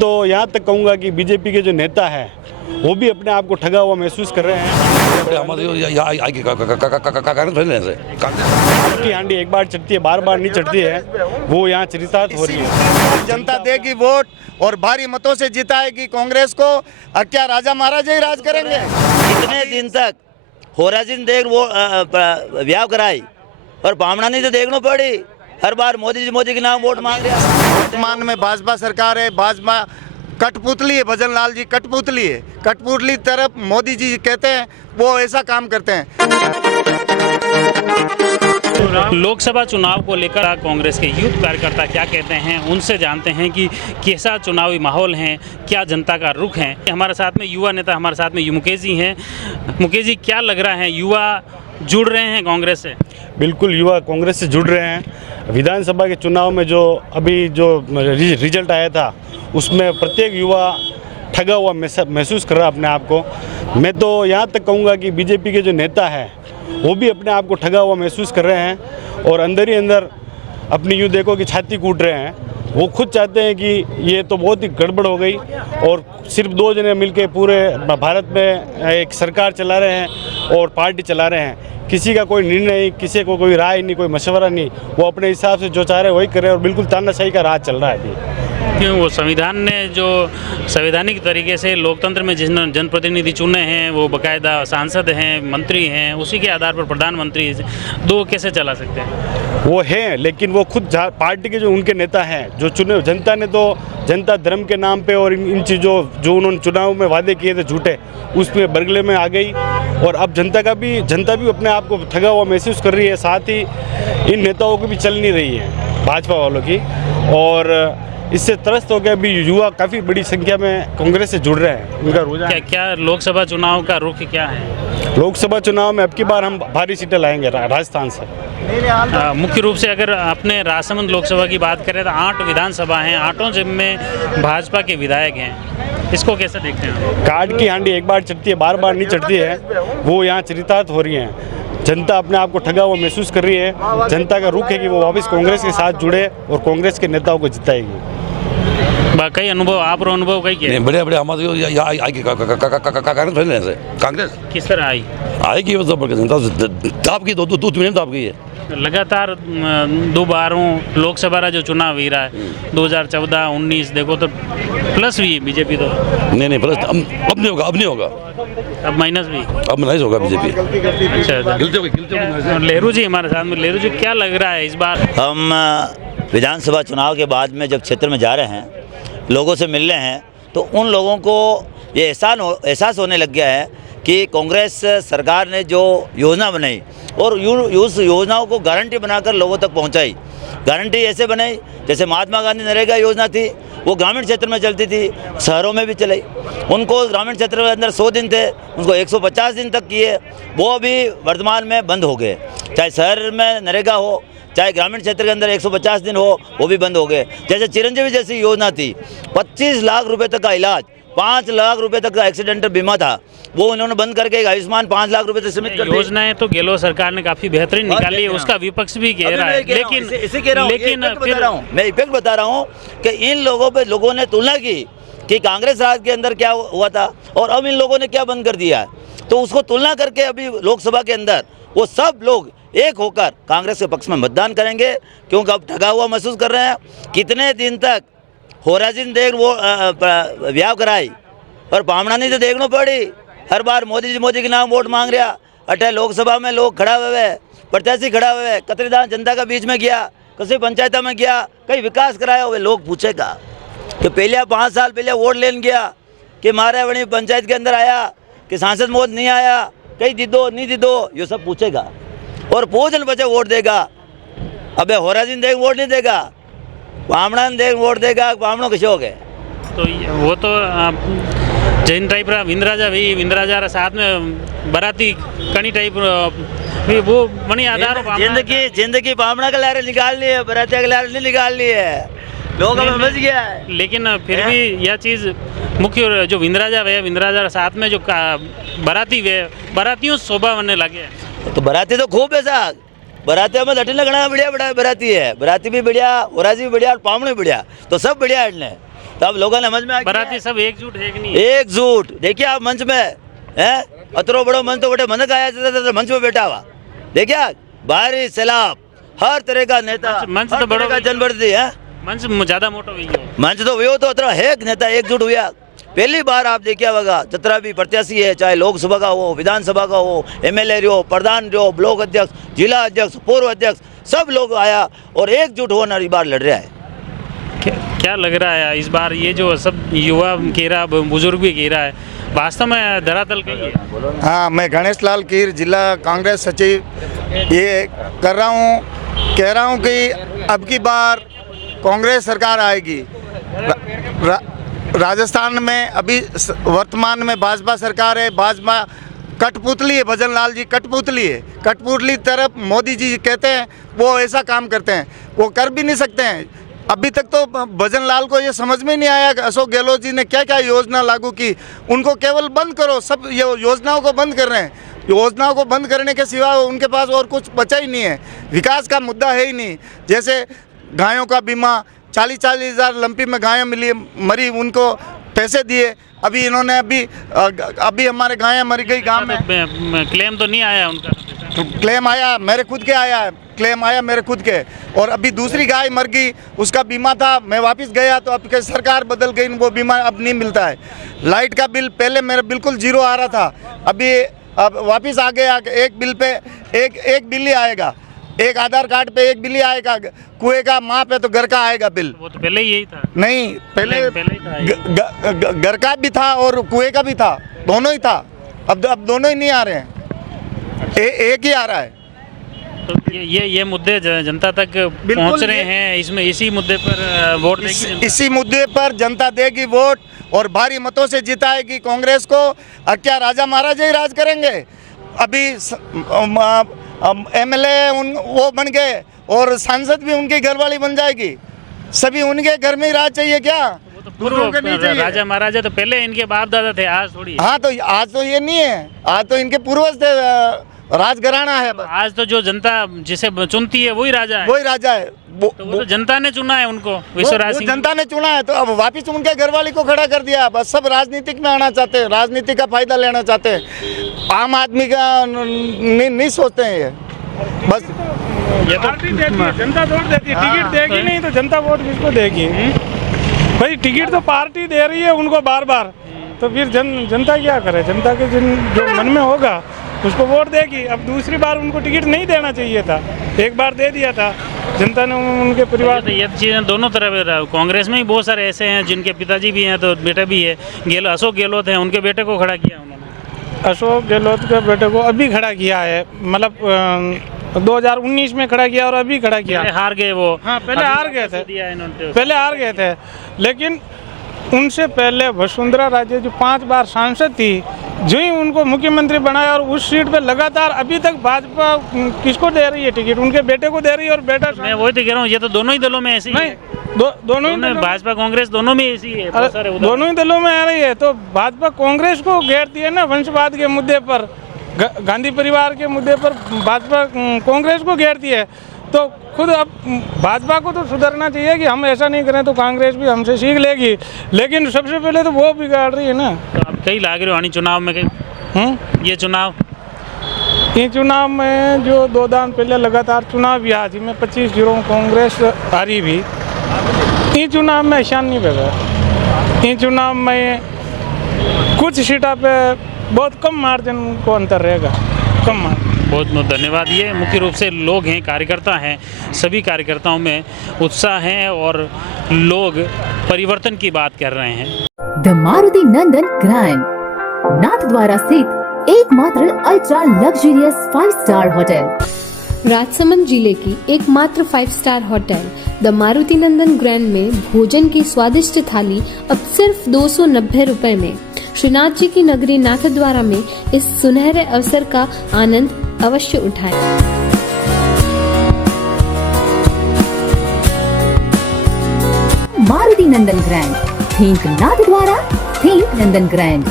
तो यहाँ तक कहूँगा कि बीजेपी के जो नेता हैं वो भी अपने आप को ठगा हुआ महसूस कर रहे हैं। की हांडी एक बार चढ़ती है, बार बार नहीं चढ़ती है, वो यहाँ चरितार्थ हो रही है। जनता देगी वोट और भारी मतों से जिताएगी कांग्रेस को। क्या राजा महाराजा ही राज करेंगे? कितने दिन तक होराजिन देख वो ब्याह कराई और पामना नहीं तो देखना पड़ी। हर बार मोदी के नाम वोट मांग रहा है। वर्तमान में भाजपा सरकार है, भाजपा कठपुतली है, भजन लाल जी कठपुतली है। कठपुतली तरफ मोदी जी कहते हैं वो ऐसा काम करते हैं। लोकसभा चुनाव को लेकर कांग्रेस के यूथ कार्यकर्ता क्या कहते हैं, उनसे जानते हैं कि कैसा चुनावी माहौल है, क्या जनता का रुख है। हमारे साथ में युवा नेता, हमारे साथ में मुकेश जी हैं। मुकेश जी, क्या लग रहा है, युवा जुड़ रहे हैं कांग्रेस से? बिल्कुल, युवा कांग्रेस से जुड़ रहे हैं। विधानसभा के चुनाव में जो अभी जो रिजल्ट आया था उसमें प्रत्येक युवा ठगा हुआ महसूस कर रहा है अपने आप को। मैं तो यहाँ तक कहूँगा कि बीजेपी के जो नेता हैं वो भी अपने आप को ठगा हुआ महसूस कर रहे हैं और अंदर ही अंदर अपनी यूँ देखो कि छाती कूट रहे हैं। वो खुद चाहते हैं कि ये तो बहुत ही गड़बड़ हो गई और सिर्फ दो जने मिलके पूरे भारत में एक सरकार चला रहे हैं और पार्टी चला रहे हैं। किसी का कोई निर्णय नहीं, किसी को कोई राय नहीं, कोई मशवरा नहीं, वो अपने हिसाब से जो चाह रहे हैं वही कर रहे हैं और बिल्कुल तानाशाही का राज चल रहा है अभी। क्यों? वो संविधान ने जो संवैधानिक तरीके से लोकतंत्र में जिन जनप्रतिनिधि चुने हैं वो बाकायदा सांसद हैं, मंत्री हैं, उसी के आधार पर प्रधानमंत्री दो कैसे चला सकते हैं? वो हैं, लेकिन वो खुद पार्टी के जो उनके नेता हैं जो चुने, जनता ने तो जनता धर्म के नाम पे और इन चीज़ों जो उन्होंने चुनाव में वादे किए थे झूठे, उसमें बरगले में आ गई और अब जनता भी अपने आप को ठगा हुआ महसूस कर रही है। साथ ही इन नेताओं की भी चल नहीं रही है, भाजपा वालों की, और इससे त्रस्त हो गया। अभी युवा काफ़ी बड़ी संख्या में कांग्रेस से जुड़ रहे हैं। उनका रुझान क्या लोकसभा चुनाव का रुख क्या है? लोकसभा चुनाव में अब की बार हम भारी सीटें लाएंगे राजस्थान से। मुख्य रूप से अगर अपने राजसमंद लोकसभा की बात करें तो 8 विधानसभा हैं, 8 में भाजपा के विधायक हैं। इसको कैसे देखते हैं? कार्ड की हांडी एक बार चढ़ती है, बार बार नहीं चढ़ती है, वो यहाँ चरितार्थ हो रही है। जनता अपने आप को ठगा हुआ महसूस कर रही है। जनता का रुख है कि वो वापस कांग्रेस के साथ जुड़े और कांग्रेस के नेताओं को जिताएगी। कई अनुभव, आप अनुभव कई किए? बढ़िया बढ़िया, हमारे कांग्रेस किस तरह आएगी? वो जनता दाब की 2 महीने दाब गई है लगातार। 2 बारों लोकसभा जो चुनाव हुई रहा है 2014, 19 देखो तो प्लस भी बीजेपी तो नहीं प्लस अब नहीं होगा, अब माइनस भी, अब नहीं होगा बीजेपी। अच्छा, लेहरू जी हमारे साथ में। लेहरू जी, क्या लग रहा है इस बार? हम विधानसभा चुनाव के बाद में जब क्षेत्र में जा रहे हैं, लोगों से मिल रहे हैं, तो उन लोगों को ये एहसास होने लग गया है कि कांग्रेस सरकार ने जो योजना बनाई और उस योजनाओं को गारंटी बनाकर लोगों तक पहुंचाई। गारंटी ऐसे बनाई जैसे महात्मा गांधी नरेगा योजना थी, वो ग्रामीण क्षेत्र में चलती थी, शहरों में भी चलाई। उनको ग्रामीण क्षेत्र के अंदर 100 दिन थे, उसको 150 दिन तक किए, वो अभी वर्तमान में बंद हो गए। चाहे शहर में नरेगा हो, चाहे ग्रामीण क्षेत्र के अंदर 150 दिन हो, वो भी बंद हो गए। जैसे चिरंजीवी जैसी योजना थी, 25 लाख रुपए तक का इलाज, 5 लाख रुपए तक का एक्सीडेंटल बीमा था, वो उन्होंने बंद करके आयुष्मान 5 लाख रुपए से सीमित कर दिया। योजनाएं तो गहलोत सरकार ने काफी बेहतरीन निकाली है, उसका विपक्ष भी कह रहा है। लेकिन मैं इफेक्ट बता रहा हूँ कि इन लोगों पे लोगों ने तुलना की कि कांग्रेस राज के अंदर क्या हुआ था और अब इन लोगों ने क्या बंद कर दिया है, तो उसको तुलना करके अभी लोकसभा के अंदर वो सब लोग एक होकर कांग्रेस के पक्ष में मतदान करेंगे, क्योंकि अब ठगा हुआ महसूस कर रहे हैं। कितने दिन तक होराजिन देख वो ब्याह कराई और पामना नहीं तो देखना पड़ी। हर बार मोदी के नाम वोट मांग रहा। अटे लोकसभा में लोग खड़ा हुए, प्रत्याशी खड़ा हुए, कतरेदार जनता का बीच में गया, किसी पंचायत में गया, कई विकास कराया हुए, लोग पूछेगा कि पहले 5 साल पहले वोट लेने गया कि मारे वही पंचायत के अंदर आया कि सांसद मोद नहीं आया, कहीं दीदो नहीं दीदो, ये सब पूछेगा और पूछने बचे वोट देगा। अबे होराजिन देख वोट नहीं देगा, पामना देख वोट देगा, पामणों के शौक है। तो वो तो जैन टाइप रहा, विंद्राजा भी, विंद्राजा साथ में बराती कणी टाइप भी, वो बनी आधार जिंदगी पामना के लारे निकाल ली है, बरातिया के लारे नहीं निकाल ली है, लोगों में बच गया है। लेकिन फिर भी यह चीज़ मुख्य जो विंद्राजा वे, विंद्राजा साथ में जो बराती वे, बरातियों शोभा बनने लगे। तो बराती तो खूब है साहब, बराती में लटने लगना बढ़िया बड़ा बराती है, बराती भी बढ़िया, ओराजी भी बढ़िया और पामण भी बढ़िया, तो सब बढ़िया है। तो अब लोगों ने समझ में आ गया बराती सब एकजुट है कि नहीं? एकजुट। देखिए आप मंच में है, अतरो बड़ो मंच तो बड़े मनक आया था मंच में बैठा हुआ। देखिए भारी सैलाब, हर तरह का नेता, मंच हर तो तरह बड़ो का जनप्रतिनिधि है। मंच ज्यादा मोटो हुई है। मंच तो वो तो अतरा है नेता एकजुट हुआ। पहली बार आप देखिए होगा जितना भी प्रत्याशी है, चाहे लोकसभा का हो, विधानसभा का हो, एमएलए रहो, प्रधान रहो, ब्लॉक अध्यक्ष, जिला अध्यक्ष, पूर्व अध्यक्ष, सब लोग आया और एकजुट होकर इस बार लड़ रहा है। क्या लग रहा है इस बार ये जो सब युवा कह रहा, बुजुर्ग भी कह रहा है, वास्तव में धरातल कहीं है? हाँ, मैं गणेश लाल कीर, जिला कांग्रेस सचिव, ये कह रहा हूँ कि अब की बार कांग्रेस सरकार आएगी। राजस्थान में अभी वर्तमान में भाजपा सरकार है। भाजपा कठपुतली है, भजन लाल जी कठपुतली है। कठपुतली तरफ मोदी जी कहते हैं वो ऐसा काम करते हैं, वो कर भी नहीं सकते हैं। अभी तक तो भजन लाल को ये समझ में नहीं आया कि अशोक गहलोत जी ने क्या क्या योजना लागू की। उनको केवल बंद करो, सब ये योजनाओं को बंद कर रहे हैं। योजनाओं को बंद करने के सिवा उनके पास और कुछ बचा ही नहीं है। विकास का मुद्दा है ही नहीं। जैसे गायों का बीमा, 40-40 हज़ार लंपी में गायें मरी, उनको पैसे दिए। अभी इन्होंने अभी हमारे गायें मर गई गांव में। क्लेम तो नहीं आया उनका? तो क्लेम आया, मेरे खुद के आया है, क्लेम आया मेरे खुद के। और अभी दूसरी गाय मर गई, उसका बीमा था, मैं वापस गया तो अब सरकार बदल गई, वो बीमा अब नहीं मिलता है। लाइट का बिल पहले मेरा बिल्कुल 0 आ रहा था, अभी अब वापस आ गया। एक बिल पे एक बिल ही आएगा, एक आधार कार्ड पे एक बिल ही आएगा। कुएं का माँ पे तो घर का आएगा बिल। वो तो पहले ही यही था। नहीं, पहले घर का भी था और कुएं का भी था, दोनों ही था। अब दोनों ही नहीं आ रहे हैं, एक ही आ रहा है। तो ये मुद्दे जनता तक पहुंच रहे हैं। इसमें इसी मुद्दे पर वोट देगी जनता? इसी मुद्दे पर जनता देगी वोट और भारी मतों से जिताएगी कांग्रेस को। क्या राजा महाराजा ही राज करेंगे? अभी एमएलए वो बन गए और सांसद भी उनकी घरवाली बन जाएगी। सभी उनके घर में ही राज चाहिए क्या? पूर्व राजा महाराजा तो पहले इनके बाप दादा थे, आज थोड़ी। हाँ, तो आज तो ये नहीं है, आज तो इनके पूर्वज थे, राजघराना है। आज तो जो जनता जिसे चुनती है वही राजा है। वही राजा है। वो तो जनता ने चुना है उनको, विश्वराज सिंह। जनता ने चुना है, तो अब वापिस उनके घरवाली को खड़ा कर दिया। बस सब राजनीतिक में आना चाहते हैं, राजनीति का फायदा लेना चाहते हैं। आम आदमी का नहीं सोचते हैं ये। बस ये पार्टी देती है, जनता वोट देती है। टिकट देगी नहीं तो जनता वोट किसको देगी? भाई टिकट तो पार्टी दे रही है उनको बार बार, तो फिर जनता क्या करे? जनता के जो मन में होगा उसको वोट देगी। अब दूसरी बार उनको टिकट नहीं देना चाहिए था, एक बार दे दिया था जनता ने उनके परिवार। तो ये चीज़ें दोनों तरफ, कांग्रेस में ही बहुत सारे ऐसे हैं जिनके पिताजी भी हैं तो बेटा भी है। अशोक गहलोत हैं, उनके बेटे को खड़ा किया उन्होंने। अशोक गहलोत के बेटे को अभी खड़ा किया है, मतलब 2019 में खड़ा किया और अभी खड़ा किया। हार गए वो। हाँ, पहले हार गए थे, लेकिन उनसे पहले वसुंधरा राजे जो 5 बार सांसद थी, जो ही उनको मुख्यमंत्री बनाया और उस सीट पे लगातार अभी तक भाजपा किसको दे रही है टिकट? उनके बेटे को दे रही है। और बेटा, मैं वही तो कह रहा हूँ, ये तो दोनों ही दलों में ऐसी नहीं, दोनों ही भाजपा कांग्रेस दोनों में ऐसी है। दोनों ही दलों में आ रही है। तो भाजपा कांग्रेस को घेरती है ना, वंशवाद के मुद्दे पर, गांधी परिवार के मुद्दे पर भाजपा कांग्रेस को घेरती है। तो खुद अब भाजपा को तो सुधरना चाहिए कि हम ऐसा नहीं करें तो कांग्रेस भी हमसे सीख लेगी, लेकिन सबसे पहले तो वो बिगाड़ रही है ना। तो आप कहीं लाग रहे हो आनी चुनाव में कहीं? ये चुनाव में जो 2 दान पहले लगातार चुनाव भी आज में 25 जीरो कांग्रेस हारी भी। ये चुनाव में शान नहीं पेगा। ये चुनाव में कुछ सीटा पे बहुत कम मार्जिन को अंतर रहेगा, कम मार्जिन। बहुत बहुत धन्यवाद। ये मुख्य रूप से लोग हैं, कार्यकर्ता हैं, सभी कार्यकर्ताओं में उत्साह है और लोग परिवर्तन की बात कर रहे हैं। The Maruti Nandan grand, Nathdwara स्थित एकमात्र ultra luxurious 5 star hotel. Rajsamand जिले की एकमात्र 5 star hotel the Maruti Nandan grand में भोजन की स्वादिष्ट थाली अब सिर्फ 290 रुपए में। श्रीनाथ जी की नगरी नाथद्वारा में इस सुनहरे अवसर का आनंद अवश्य उठाएं। मारुति नंदन ग्रैंड, थिंक नाथद्वारा, थिंक नंदन ग्रैंड।